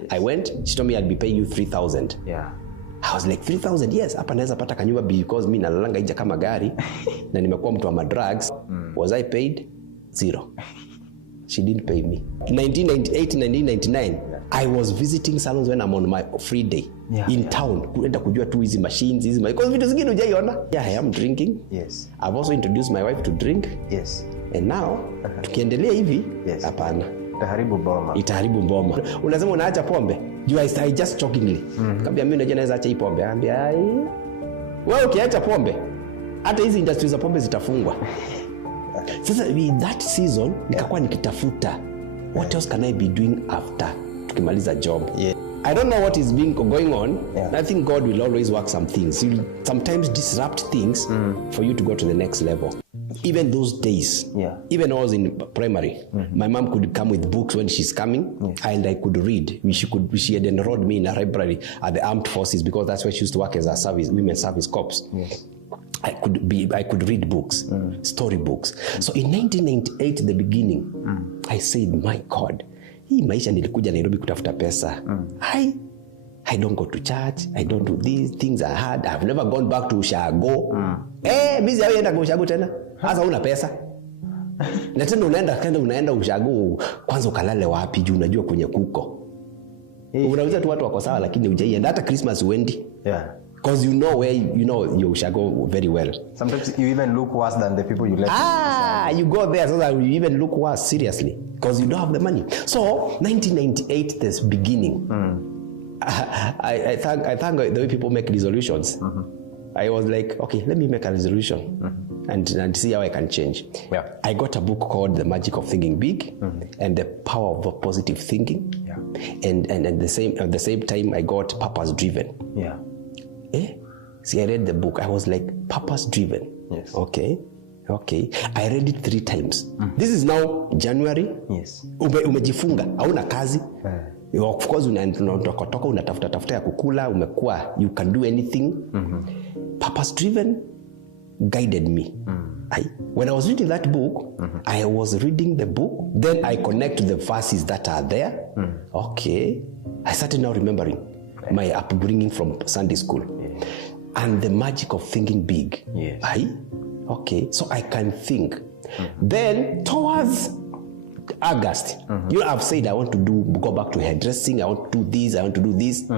Yes. I went, she told me I'd be paying you 3,000. Yeah. I was like 3,000, yes, hapa naweza pata kanyumba because mimi nalalanga nje kama gari na nimekuwa mtu wa drugs. Was I paid? Zero. She didn't pay me. 1998, 1999, I was visiting salons when I'm on my free day in town. Kuenda kujua tu hizi machines, because vitu zingine hujaiona. Yeah, I am drinking. Yes. I've also introduced my wife to drink. Yes. And now, tukiendelea hivi, hapana. Itaharibu mboma. Unasema unaacha pombe? I just jokingly. Kambia mimi najua naweza acha hii pombe. Ambia wewe ukiacha pombe, hata hizi industries za pombe zitafungwa. Sasa that season nikakuwa nikitafuta what else can I be doing after tukimaliza job. I don't know what is going on. I think God will always work some things. He will sometimes disrupt things for you to go to the next level. Even those days, even when I was in primary, my mom could come with books when she's coming, and I could read. She had enrolled me in a library at the armed forces because that's where she used to work as a women's service corps. I could read books, story books. So in 1998, the beginning, I said, my God, hii maisha nilikuja Nairobi kutafuta pesa. I don't go to church. I don't do these things I had. I've never gone back to Ushago. Mimi sijaenda kwa Ushago tena. Hasa una pesa. Na tena unaenda Ushago, kwanza ukalale wapi juu unajua kwenye kuko. Unauliza tu watu wako sawa lakini hujaienda hata Christmas uendi. Because you know where you know you shall go very well. Sometimes you even look worse than the people you left. You go there so that you even look worse, seriously, because you don't have the money. So 1998, this beginning. I thank the way people make resolutions. I was like, okay, let me make a resolution and see how I can change. I got a book called The Magic of Thinking Big and the Power of Positive Thinking. And at the same time, I got Purpose Driven. See, I read the book. I was like, purpose driven. Yes. Okay. I read it 3 times. This is now January. Yes. Umejifunga, hauna kazi. Of course, unatoka unatafuta ya kukula, umekuwa, you can do anything. Purpose driven guided me. When I was reading that book, I was reading the book, then I connect the verses that are there. Okay. I started now remembering my upbringing from Sunday school. And the magic of thinking big. Okay, so I can think. Then towards August, you know, I've said I want to go back to hairdressing, I want to do this, I want to do this.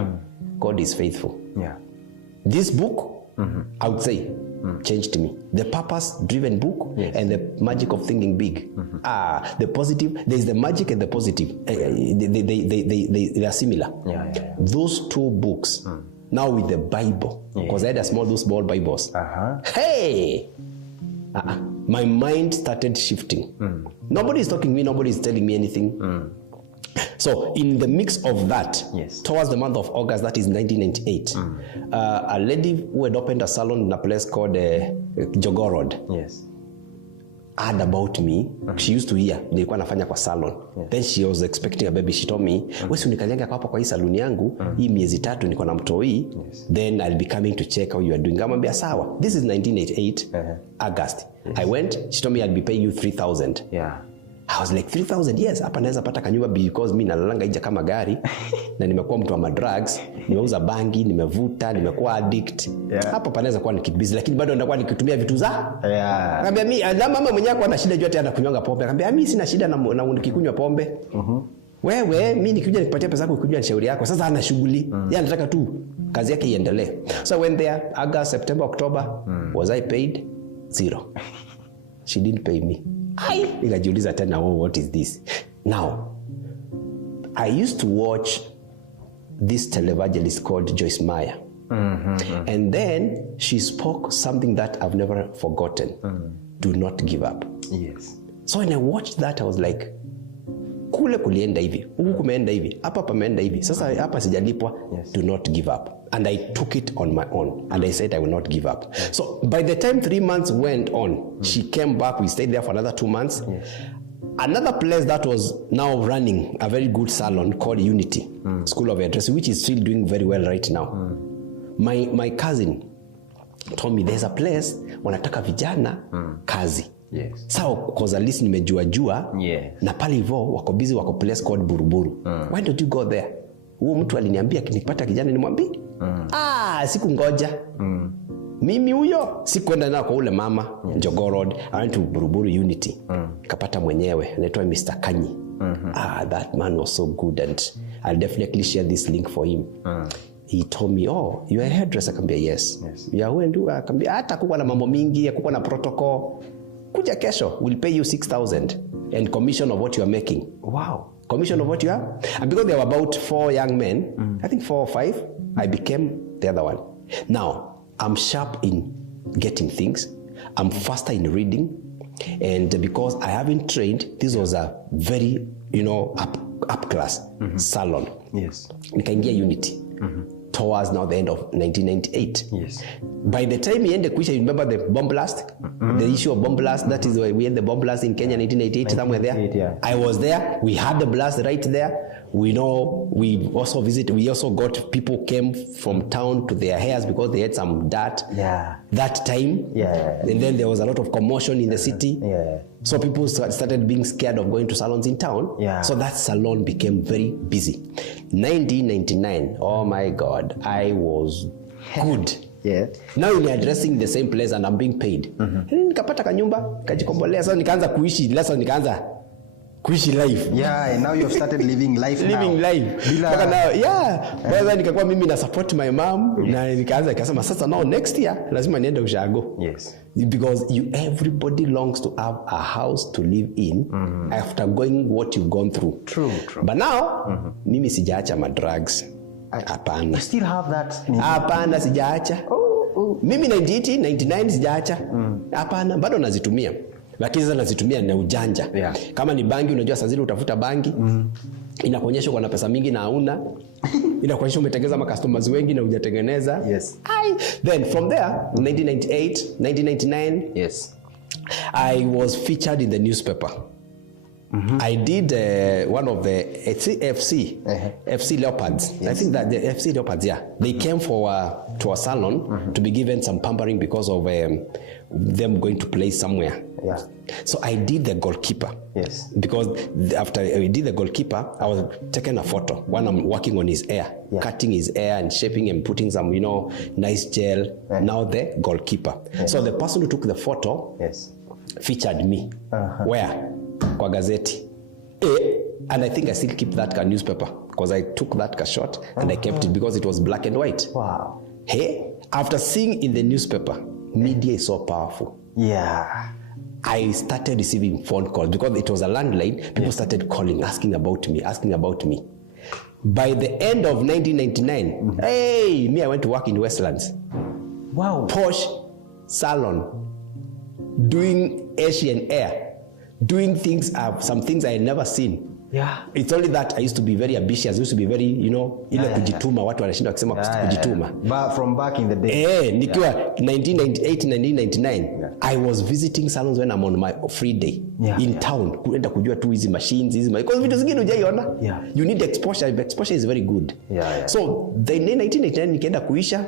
God is faithful. This book, I would say, changed me. The purpose-driven book and the magic of thinking big. The positive, there's the magic and the positive. They are similar. Those 2 books. Now with the Bible, because I had those small Bibles. Hey! My mind started shifting. Nobody is talking to me, nobody is telling me anything. So in the mix of that, towards the month of August, that is 1998, a lady who had opened a salon in a place called Jogoo Road heard about me. She used to hear nilikuwa nafanya kwa salon. Then she was expecting a baby. She told me, wewe unikalianga hapa kwa hii salon yangu, hii miezi 3 niko na mtoi, then I'll be coming to check how you are doing. Ngamwambia sawa. This is 1988 August. I went, she told me I'll be paying you 3,000. I was like 3,000, yes, hapa naweza pata kanyumba because mimi nalalanga nje kama gari na nimekuwa mtu wa drugs, nimeuza bangi, nimevuta, nimekuwa addict. Hapa panaweza kuwa nikibusy lakini bado ndakuwa nikitumia vitu za. Akambia mimi na mama mwenyewe kwa ana shida yote anakunywa pombe. Akambia mimi sina shida na nikikunywa pombe. Wewe mimi nikikuja nikupatia pesa yako kukunywa shauri yako. Sasa ana shughuli. Yeye anataka tu kazi yake iendelee. So I went there August, September, October. Was I paid? Zero. She didn't pay me. Nikajiuliza tena, what is this? Now, I used to watch this televangelist called Joyce Meyer. And then she spoke something that I've never forgotten. Do not give up. So when I watched that, I was like, kule kulienda hivi, huku kumeenda hivi, hapa pameenda hivi, sasa hapa sijalipwa. Do not give up. And I took it on my own. And I said I will not give up. So by the time 3 months went on, she came back. We stayed there for another 2 months. Another place that was now running a very good salon called Unity School of Hairdressing, which is still doing very well right now. My cousin told me there's a place wanataka vijana kazi. So cause at least nimejua na pale hivyo wako busy, wako place called Buruburu. Why don't you go there? huo mtu aliniambia nikipata kijana nimwambie. Siku ngoja. Mimi huyo sikwenda na kwa ule mama Jogoo Road. I went to Buruburu Unity. Nikapata mwenyewe anaitwa Mr. Kanyi. That man was so good, and I'll definitely share this link for him. He told me, oh, you are a hairdresser? Akambia, yes. Ya wendu, akambia, hata kukuwa na mambo mingi, kukuwa na protocol. Kuja kesho, we'll pay you 6,000 and commission of what you are making. Wow. Commission of what you are. And because there were about 4 young men, I think 4 or 5, I became the other one. Now, I'm sharp in getting things. I'm faster in reading. And because I haven't trained, this was a very, up class salon. Yes. Nikaingia Unity. Towards now the end of 1998. Yes. By the time we ended Kuisha, you remember the bomb blast? The issue of bomb blast, that is where we had the bomb blast in Kenya 1998, somewhere there. Yeah. I was there. We had the blast right there. We also got people came from town to their hairs because they had some dirt. Yeah. That time. Yeah. And then there was a lot of commotion in the city. Yeah. So people started being scared of going to salons in town. Yeah. So that salon became very busy. 1999, oh my God, I was good. Yeah. Now you're addressing the same place and I'm being paid. Nikapata kanyumba, kajikombolea. So nikaanza kuishi, nikaanza kuishi life. Yeah, and now you've started living life now. Living life. Bwana nikakuwa mimi na support my mom na nikasema sasa now next year lazima niende ushago. Yes. Because everybody longs to have a house to live in after going what you've gone through. True. But now mimi sijaacha ma drugs. Hapana. You still have that? Hapana, sijaacha. Mimi 99 sijaacha. Hapana, bado nazitumia. Lakini sasa nazitumia na ujanja. Yeah. Kama ni bangi, unajua saa zile utafuta bangi. Inakuonyesha uko na pesa mingi na hauna. Inakuonyesha umetengeneza customers wengi na hujatengeneza. Yes. Then from there, 1998, 1999, yes, I was featured in the newspaper. I did one of the FC Leopards. Yes. I think that the FC Leopards, they came to a salon to be given some pampering because of them going to play somewhere. Yeah. So I did the goalkeeper. Yes. Because after I did the goalkeeper, I was taking a photo when I'm working on his hair, cutting his hair and shaping him, putting some, nice gel. Now the goalkeeper. Yes. So the person who took the photo featured me. Where? Kwa gazeti. And I think I still keep that newspaper because I took that shot and I kept it because it was black and white. Wow. Hey, after seeing in the newspaper, media is so powerful. Yeah. I started receiving phone calls because it was a landline. People started calling, asking about me. By the end of 1999, I went to work in Westlands. Wow. Posh salon, doing Asian hair. Doing things, some things I had never seen. Yeah. It's only that I used to be very ambitious. I used to be very, ile kujituma. Watu wanashinda wakisema kujituma. But from back in the day. Nikiwa 1998, 1999, I was visiting salons when I'm on my free day in town. Kuenda kujua tu hizi machines, because vitu zingine hujaiona. You need exposure. Exposure is very good. So, the 1999 nikaenda kuisha.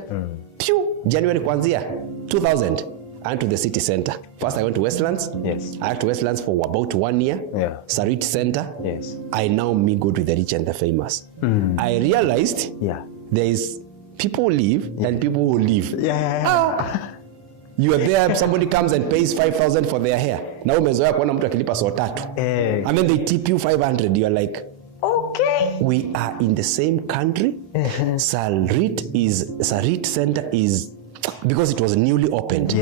January kwanzia 2000. I went to the city center. First, I went to Westlands. Yes. I went to Westlands for about 1 year. Sarit Center. Yes. I now mingled with the rich and the famous. I realized there is people who live and people who live. You are there, somebody comes and pays 5,000 for their hair. Now umezoea kuona mtu akilipa so tatu. And then they tip you 500. You are like, okay. We are in the same country. Sarit Center is... because it was newly opened.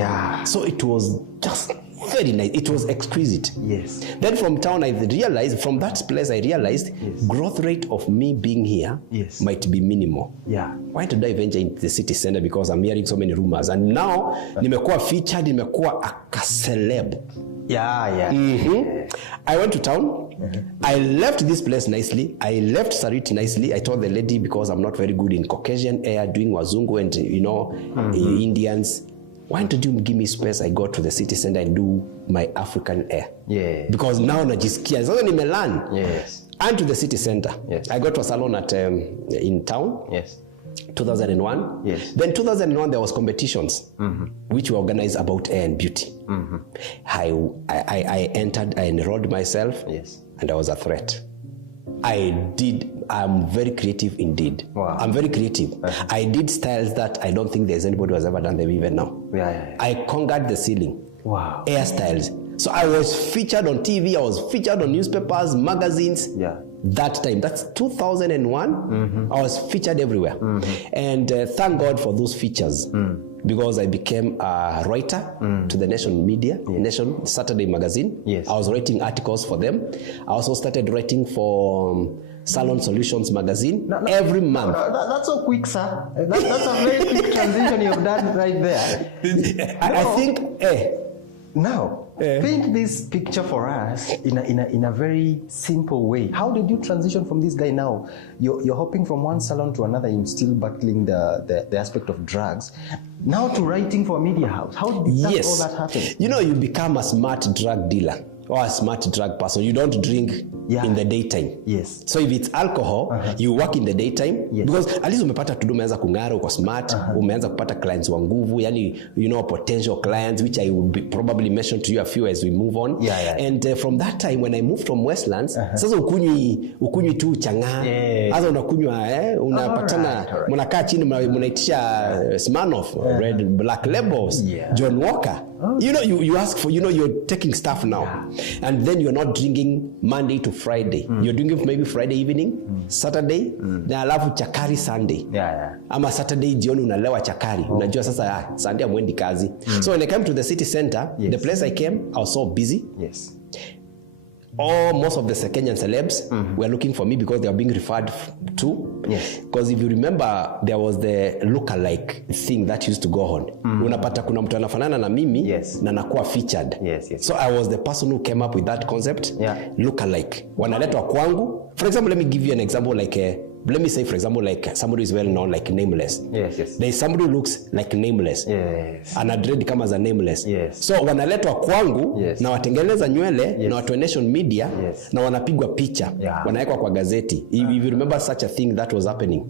So it was just very nice. It was exquisite. Yes. Then from town, from that place, I realized growth rate of me being here might be minimal. Why did I venture into the city center? Because I'm hearing so many rumors. And now, nimekuwa featured, nimekuwa a celeb. I went to town. I left this place nicely. I left Sarit nicely. I told the lady, because I'm not very good in Caucasian hair, doing Wazungu and, Indians, why don't you give me space? I go to the city center and do my African hair. Because now najisikia. Sasa nimelearn. And to the city center. I got to a salon in town. 2001. Then 2001 there was competitions which were organized about hair and beauty. I entered, I enrolled myself, and I was a threat. I I'm very creative indeed. Wow. I'm very creative. I did styles that I don't think there's anybody who has ever done them even now. Yeah. I conquered the ceiling. Wow. Hairstyles. So I was featured on TV, I was featured on newspapers, magazines. Yeah. That time, that's 2001, I was featured everywhere. And thank God for those features, because I became a writer to the Nation Media, Nation Saturday magazine. Yes. I was writing articles for them. I also started writing for Salon Solutions magazine every month. That's so quick, sir. That's a very quick transition you've done right there. I think, Now, paint this picture for us in a very simple way. How did you transition from this guy now? You're hopping from one salon to another, you're still battling the aspect of drugs. Now to writing for a media house. How did all that happen? You know, you become a smart drug dealer or a smart drug person. You don't drink in the daytime. Yes. So if it's alcohol, you work in the daytime, because at least umepata tudu umeanza kung'ara, uko smart, umeanza kupata clients wa nguvu, yani, you know, potential clients, which I will probably mention to you a few as we move on. And from that time, when I moved from Westlands, sasa ukunywi tu chang'aa, sasa unakunywa, unapatana, mnakaa chini, mnaitisha Smirnoff, Red Black Labels, John Walker. You know, you ask for, you know, you're taking stuff now. And then you're not drinking Monday to Friday. You're drinking maybe Friday evening, Saturday, na alafu chakari Sunday. Ama Saturday jioni unalewa chakari. Unajua sasa Sunday amwendi kazi. So when I came to the city center, the place I came, I was so busy. Yes. Most of the Kenyan celebs were looking for me because they were being referred to. Yes. Because if you remember, there was the lookalike thing that used to go on. Unapata kuna mtu anafanana na mimi na nakuwa featured. Yes. So I was the person who came up with that concept. Lookalike. Wanaletwa kwangu. For example, let me give you an example like let me say, for example, like somebody is well known, like Nameless. Yes. There is somebody who looks like Nameless. Yes. Anadread kama za Nameless. Yes. So wanaletwa kwangu na watengeleza nywele na watu Nation Media na wanapigwa picha. Wanawekwa kwa gazeti. If you remember such a thing that was happening.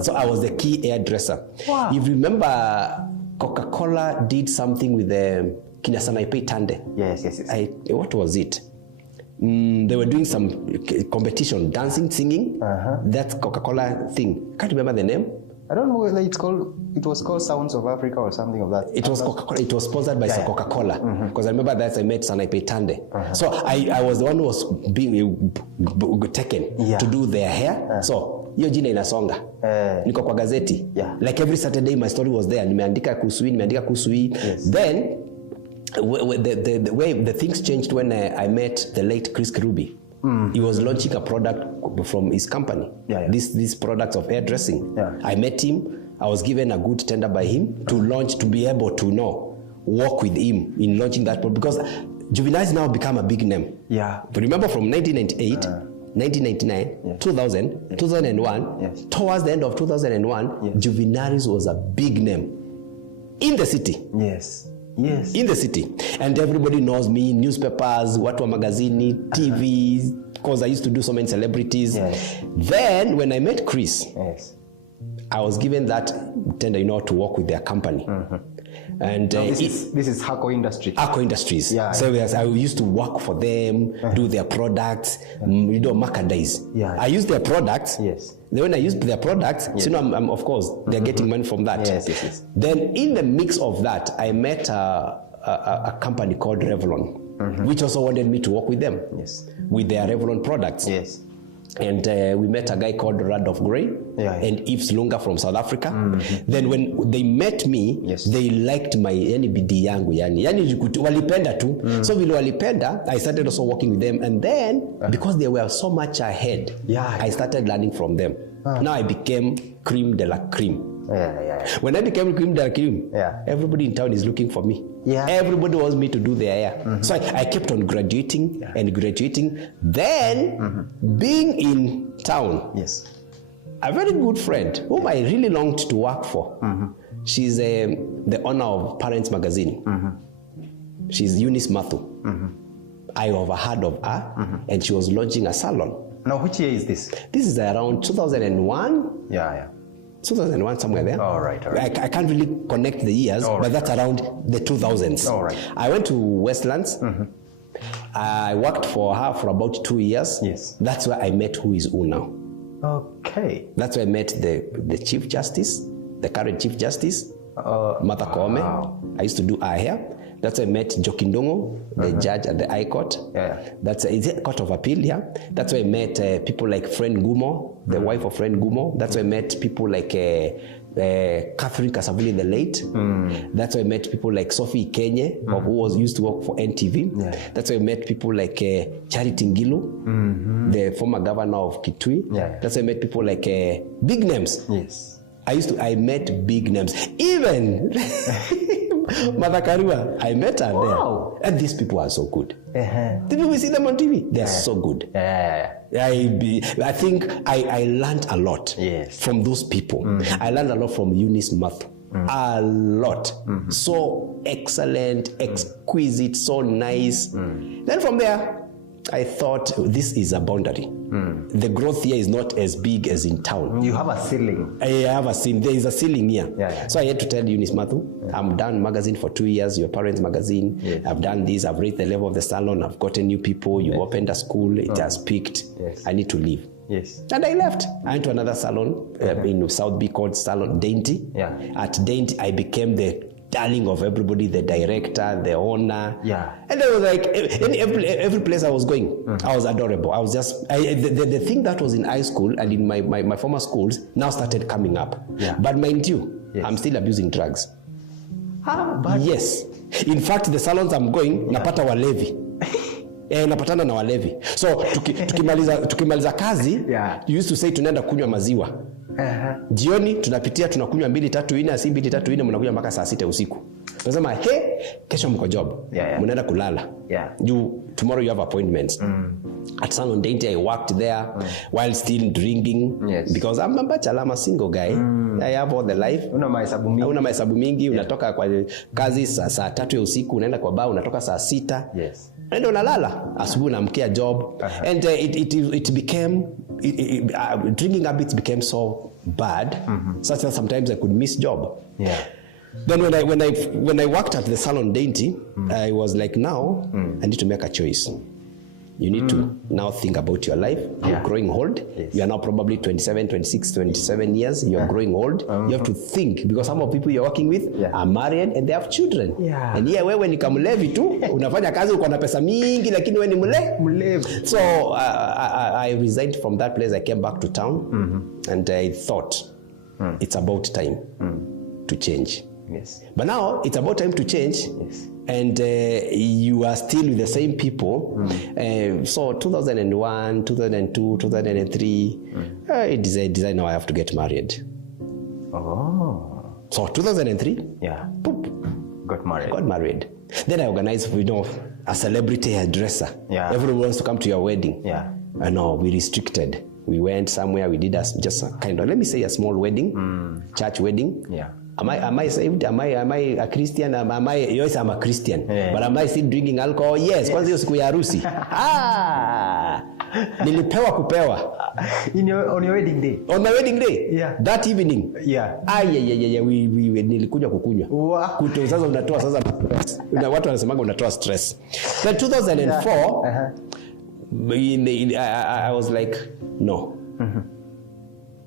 So I was the key hairdresser. Wow. If you remember, Coca-Cola did something with the kina Sanaipei Tande. Yes. What was it? They were doing some competition, dancing, singing. That Coca-Cola thing. Can't remember the name. I don't know whether it was called Sounds of Africa or something of that. It was Coca-Cola. It was sponsored by Coca-Cola. Because I remember that I met Sanaipei Tande. So I was the one who was being taken to do their hair. So hiyo jina inasonga. Niko kwa gazeti. Like every Saturday my story was there. Nimeandika kuhusu hii. Then the way the things changed when I met the late Chris Kirubi. He was launching a product from his company. These products of hairdressing. I met him. I was given a good tender by him to launch, to be able to work with him in launching that product, because Juvenile now become a big name. But remember, from 1998, 1999, 2000, 2001, towards the end of 2001, Juvenaris was a big name in the city. In the city. And everybody knows me, newspapers, watu wa magazini, TV, because I used to do so many celebrities. Then when I met Chris, I was given that tender, to work with their company. And this is Hako Industries. Hako Industries. So I used to work for them, do their products, merchandise. I used their products. Then when I used their products, so I'm of course they're getting money from that. Then in the mix of that, I met a company called Revlon, which also wanted me to work with them, with their Revlon products. And we met a guy called Randolph Gray and Yves Lunga from South Africa. Then when they met me, they liked my bidii yangu walipenda tu. So vile walipenda, I started also working with them, and then because they were so much ahead, I started learning from them. Now I became creme de la creme. When I became creme de la creme, everybody in town is looking for me. Everybody wants me to do their hair. So I kept on graduating and graduating. Then, being in town, a very good friend whom I really longed to work for. She's the owner of Parents Magazine. She's Eunice Mathu. I overheard of her, and she was launching a salon. Now, which year is this? This is around 2001. 2001, somewhere there. All right. I can't really connect the years, but that's around the 2000s. I went to Westlands. I worked for her for about 2 years. That's where I met who is who now. Okay. That's where I met the Chief Justice, the current Chief Justice, Martha Koome. I used to do her hair. That's where I met Jokindongo, the judge at the High Court. That's a Court of Appeal, That's where I met people like Friend Gumo, the wife of Friend Gumo. That's where I met people like Catherine Kasavuli, the late. That's where I met people like Sophie Kenye, who used to work for NTV. That's where I met people like Charity Ngilu, the former governor of Kitui. That's where I met people like big names. Yes. I met big names. Even Mother Karua, I met her there. And these people are so good. The people we see them on TV, they are so good. I think I learned a lot from those people. I learned a lot from Eunice Mathu. A lot. So excellent, exquisite, so nice. Then from there, I thought this is a boundary. The growth here is not as big as in town. You have a ceiling. I have a ceiling. There is a ceiling here. So I had to tell Eunice Mathu, I'm done magazine for 2 years, your parents' magazine. I've done this, I've raised the level of the salon, I've gotten new people, you opened a school, it has peaked. I need to leave. And I left. I went to another salon in South B called Salon Dainty. At Dainty, I became the darling of everybody, the director, the owner. And I was like, in every place I was going, I was adorable. I was just, the thing that was in high school and in my former schools now started coming up. But mind you, I'm still abusing drugs. Yes. In fact, the salons I'm going, napata walevi. Napatana na walevi. So, tukimaliza kazi, you used to say tunaenda kunywa maziwa. Jioni tunapitia tunakunywa 2 3 4 si 2 3 4 mnakunywa mpaka saa 6 usiku. Tunasema kesho mko job. Mnaenda kulala. Tomorrow you have appointments. At Salon Dainty I worked there while still drinking because I'm a bachelor, I'm a single guy. I have all the life. Una mahesabu mingi, unatoka kwa kazi saa 3 ya usiku unaenda kwa bar unatoka saa 6. And unalala asubuhi unamkia job. And it became drinking habits became so bad such that sometimes I could miss job. Then when I worked at the Salon Dainty, I was like, now I need to make a choice. You need to now think about your life. You're growing old. You are now probably 27, 26, 27 years. You're growing old. You have to think because some of the people you're working with are married and they have children. And wewe ni kamlevi tu, unafanya kazi uko na pesa mingi lakini wewe ni mlevi. So I resigned from that place. I came back to town and I thought it's about time to change. But now it's about time to change. And you are still with the same people. So 2001, 2002, 2003, I decided now I have to get married. So 2003, poop, got married. Then I organized, a celebrity hairdresser. Everyone wants to come to your wedding. I know, we restricted. We went somewhere, we did just a kind of, let me say a small wedding, church wedding. Am I saved? Am I a Christian? Yes, I'm a Christian. But am I still drinking alcohol? Yes. Kwanza hiyo siku ya harusi. Nilipewa kupewa. On your wedding day? On my wedding day? That evening? We nilikuja kukunywa. Kuto sasa unatoa sasa stress. Watu wanasemaga unatoa stress. Then 2004, I was like, no.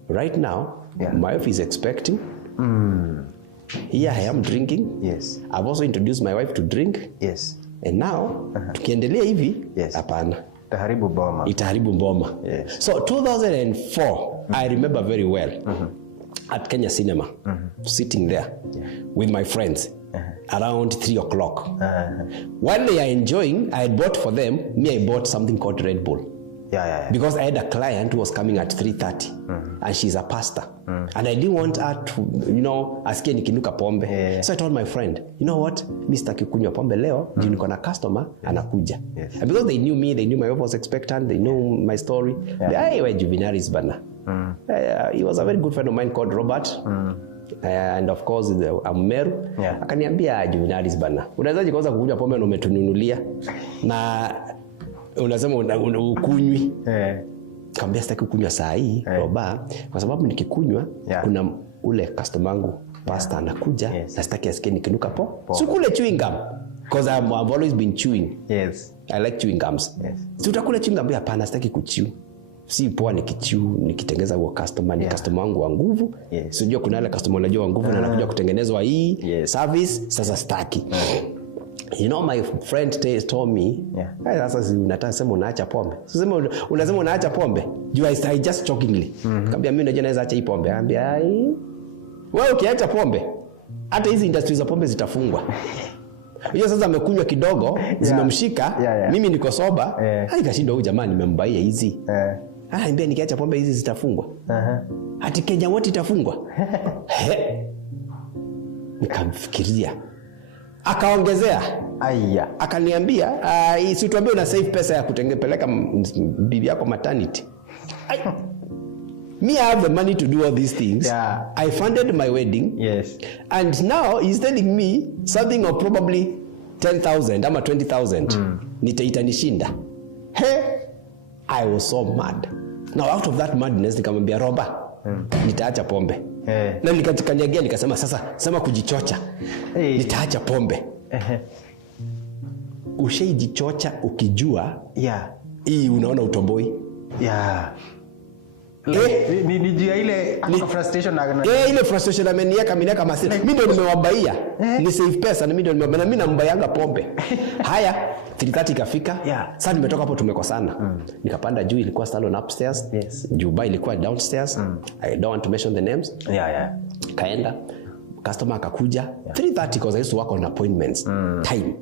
Right now, my wife is expecting. Here I am drinking. I've also introduced my wife to drink. And now, tukiendelea hivi, hapana. Itaharibu mboma. So 2004, I remember very well, at Kenya Cinema, sitting there with my friends around 3 o'clock. While they are enjoying, I had bought for them, I bought something called Red Bull. Because I had a client who was coming at 3:30 and she's a pastor. And I didn't want her to, asikie nikinuka pombe. So I told my friend, you know what, mimi sitaki kunywa pombe leo, juu niko na customer anakuja. And because they knew me, they knew my wife was expectant, they know my story. They were Juvenaris bana. He was a very good friend of mine called Robert. And of course Ameru akaniambia Juvenaris bana, unawezaje kwanza kukunywa pombe na umetununulia na unasema ukunywi. Kaambia sitaki kukunywa saa hii Roba, kwa sababu nikikunywa kuna ule customer wangu pastor anakuja na sitaki asikie nikinuka Sikule chewing gum because I've always been chewing. I like chewing gums. So utakula chewing gum? Hapana, sitaki kuchew. si poa nikitengeza huo customer, ni customer wangu wa nguvu. Sijua kuna ile customer unajua wa nguvu na anakuja kutengenezwa hii service, sasa staki. You know, my friend told me, sasa si unataka sema unaacha pombe. Sema unasema unaacha pombe. I just jokingly. Kaambia mimi najua naweza acha hii pombe. Kaambia wewe ukiacha pombe, hata hizi industry za pombe zitafungwa. Hiyo sasa amekunywa kidogo, zimemshika, mimi niko soba, haikashindwa huyu jamaa nimembaia hizi. Niambia nikiacha pombe hizi zitafungwa. Hati Kenya wote itafungwa. Nikamfikiria. Akaongezea. Akaniambia, si tuambie una save pesa ya kutengepeleka bibi yako maternity. Me, I have the money to do all these things. I funded my wedding. And now he's telling me something of probably 10,000 ama 20,000. Nitanishinda. I was so mad. Now out of that madness nikamwambia Roba, nitaacha pombe. Na nikakanyagia nikasema sasa sema kujichocha. Nitaacha pombe. Ushajichocha ukijua hii unaona utoboi. Ni jia ile frustration na ile frustration amenieka masiri. Mimi ndio nimewabaia. Ni save pesa na mimi ndio nimewabaia. Mimi nambayanga pombe. Haya 3:30 ikafika. Sasa nimetoka hapo tumekosana. Nikapanda juu, ilikuwa salon upstairs. Juba ilikuwa downstairs. I don't want to mention the names. Kaenda customer akakuja 3:30 because I used to work on appointments time.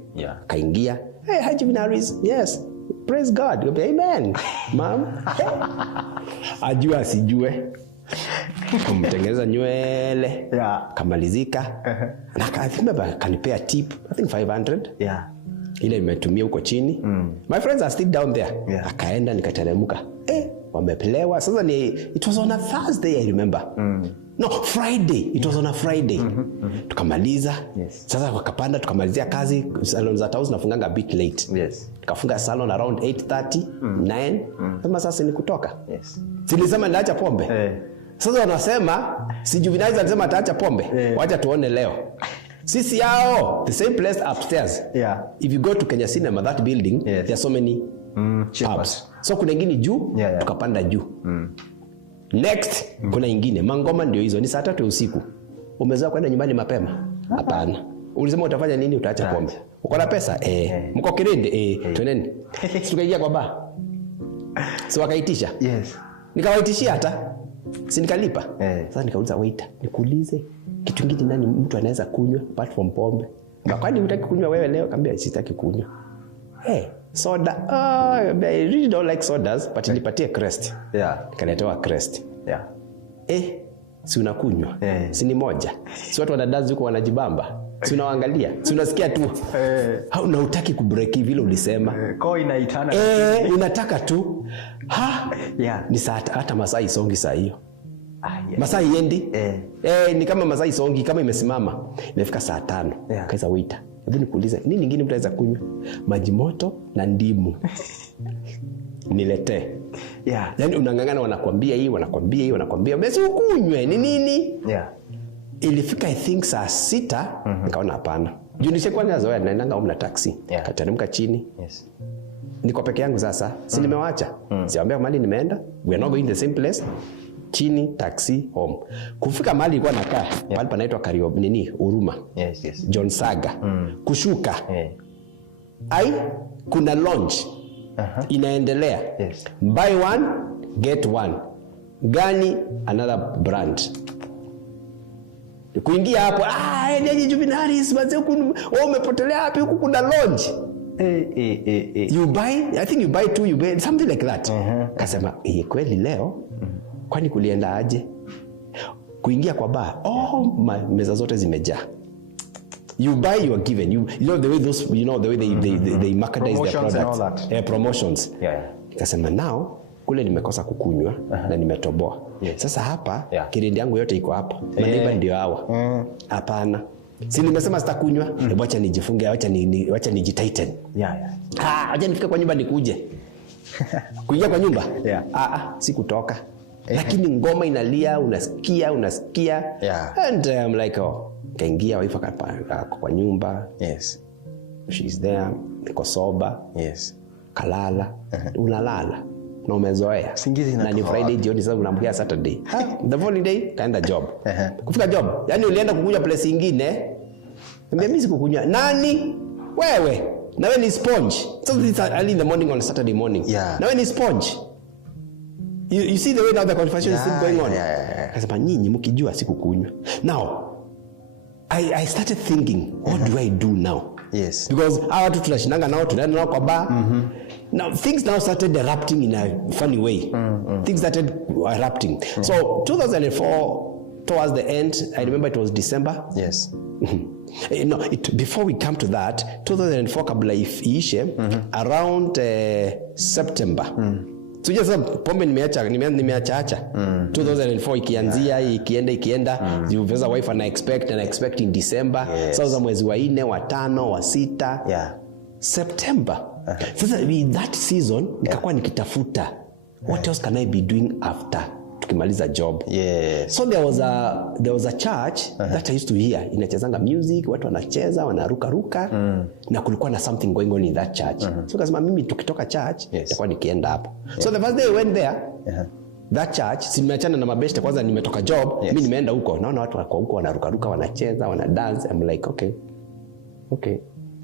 Kaingia, hey Haji Binaris, yes, praise God, amen ma'am. Ajua sijue kumtengeneza nywele kamalizika na kanipea tip I think 500 ile nimetumia huko chini. My friends are still down there. Akaenda nikateremka, wamepelewa sasa. It was on a Thursday I remember. No, Friday. It was on a Friday. Tukamaliza. Sasa wakapanda tukamalizia kazi. Salon za tao zinafunganga a bit late. Tukafunga salon around 8:30, 9. Sasa ni kutoka. Silisema naacha pombe. Sasa wanasema si Juvenile anasema ataacha pombe. Wacha tuone leo. Sisi yao the same place upstairs. If you go to Kenya Cinema, that building, there are so many pubs. So kuna ingine juu, tukapanda juu. Next, kuna ingine. Mangoma ndio hizo. Ni saa 3 usiku. Umezoea kwenda nyumbani mapema? Hapana. Ulisema utafanya nini? Utaacha pombe. Uko na pesa? Mko kirende? Twendeni. Tukaingia kwa bar. Si wakaitisha? Nikawaitishia hata. Si nikalipa. Sasa nikauliza waiter, nikuulize kitu kingine nani mtu anaweza kunywa apart from pombe? Kwani unataka kunywa wewe leo? Kaambia sitaki kunywa. Soda. I really don't like sodas, but nipatie Crest. Kaletewa Crest. Si unakunywa? Si ni moja. Si watu wanadazi huko wanajibamba. Si unaangalia? Si unasikia tu. Hauna utaki kubreak vile ulisema. Kwa inaitana. Unataka tu. Ni saa hata masaa isongi saa hiyo. Masaa iendi. Ni kama masaa isongi kama imesimama. Imefika saa 5. Kaisa waiter. Hebu nikuulize, nini nyingine mtaweza kunywa? Maji moto na ndimu. Niletee. Yaani unangangana wanakuambia hii, wanakuambia basi ukunywe. Ni nini? Ilifika I think saa 6, nikaona hapana. Juu nishakuwa zoea naendanga na taxi. Kateremka chini. Niko peke yangu sasa. Si nimewaacha. Siwaambia mahali nimeenda. We are not going the same place. Chini taxi home. Kufika mahali ilikuwa nakaa. Mahali panaitwa Kariob nini? Huruma. John Saga. Kushuka. Kuna launch. Inaendelea. Buy one, get one. Gani another brand. Kuingia hapo, Haji Juvenalis, baze huku umepotelea wapi? Huku kuna launch. You buy, I think you buy 2, you buy something like that. Kasema, kweli leo? Kwani kulienda aje? Kuingia kwa bar, meza zote zimejaa. You buy, you are given. You know the way those, the way they marketize their products. Promotions. Kasema now kule nimekosa kukunywa na nimetoboa. Sasa hapa kirindi yangu yote iko hapa. Maneiba ndio hawa. Hapana. Si nimesema sitakunywa, acha nijifunge, acha nijitighten. Acha nifike kwa nyumba nikuje. Kuingia kwa nyumba? Si kutoka. Lakini ngoma inalia, unasikia. And I'm like, kaingia wife kwa nyumba. She's there, niko soba. Kalala. Unalala. na umezoea. Usingizi na ni Friday jioni sasa unaamkia Saturday. The following day kaenda job. Kufika job, yani ulienda kukunywa place nyingine. Mimi sikukunywa. Nani? Wewe. Na wewe ni sponge. So it's early in the morning on Saturday morning. Yeah. Na wewe ni sponge. You see the way now the conversation is still going on. Kasema nyinyi mkijua sikukunywa. Now I started thinking, what do I do now? Yes. Because hawa tu tunashindanga nao, tunaenda nao kwa bar. Now things now started erupting in a funny way. Things started erupting. So 2004 towards the end, I remember it was December. Yes. No, before we come to that, 2004 kabla iishe, around September. So just pombe nimeacha 2004 ikianzia ikienda ziveza wife ana expect in December. Sasa mwezi wa 4 wa 5 wa 6 September. Sasa that season nikakuwa nikitafuta what else can I be doing after tukimaliza job. So there was a church that I used to hear inachezanga music, watu wanacheza wanaruka na kulikuwa na something going on in that church. So kasema mimi tukitoka church nitakuwa nikienda hapo. So the first day I went there, that church simeachana na mabeshte kwanza, nimetoka job, mimi nimeenda huko naona watu wako huko wanaruka wanacheza wana dance. I'm like okay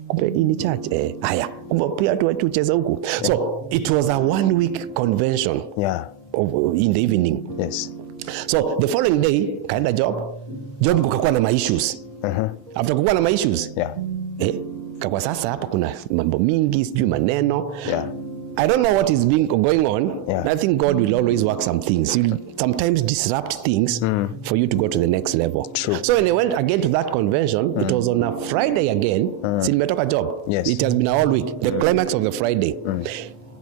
kumbe ini church haya kumbe pia watu cheza huko. So it was a 1 week convention in the evening. Yes. So the following day kaenda job kukakuwa na my issues. After kukakuwa na my issues kwa sasa hapa kuna mambo mingi sijui maneno. I don't know what is going on. I think God will always work some things. He will sometimes disrupt things for you to go to the next level. True. So when I went again to that convention, it was on a Friday again. Since nimetoka job. Yes. It has been a whole week. The climax of the Friday.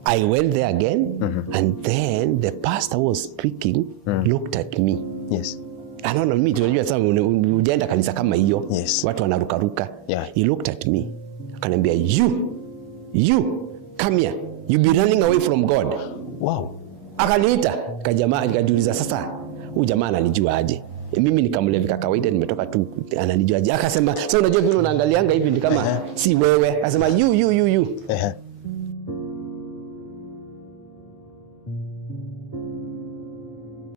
I went there again, and then the pastor who was speaking looked at me. Yes. Anaona mimi tunajua sasa ujaenda kanisa kama hiyo. Yes. Watu wanaruka. He looked at me. Akaniambia you come here. You be running away from God. Wow. Akaniita kajamaa nikajiuliza sasa huyu jamaa ananijua aje? Mimi nikamlevika kawaida nimetoka tu ananijua aje? Akasema sasa unajua vile unaangalianga hivi ni kama si wewe. Akasema you.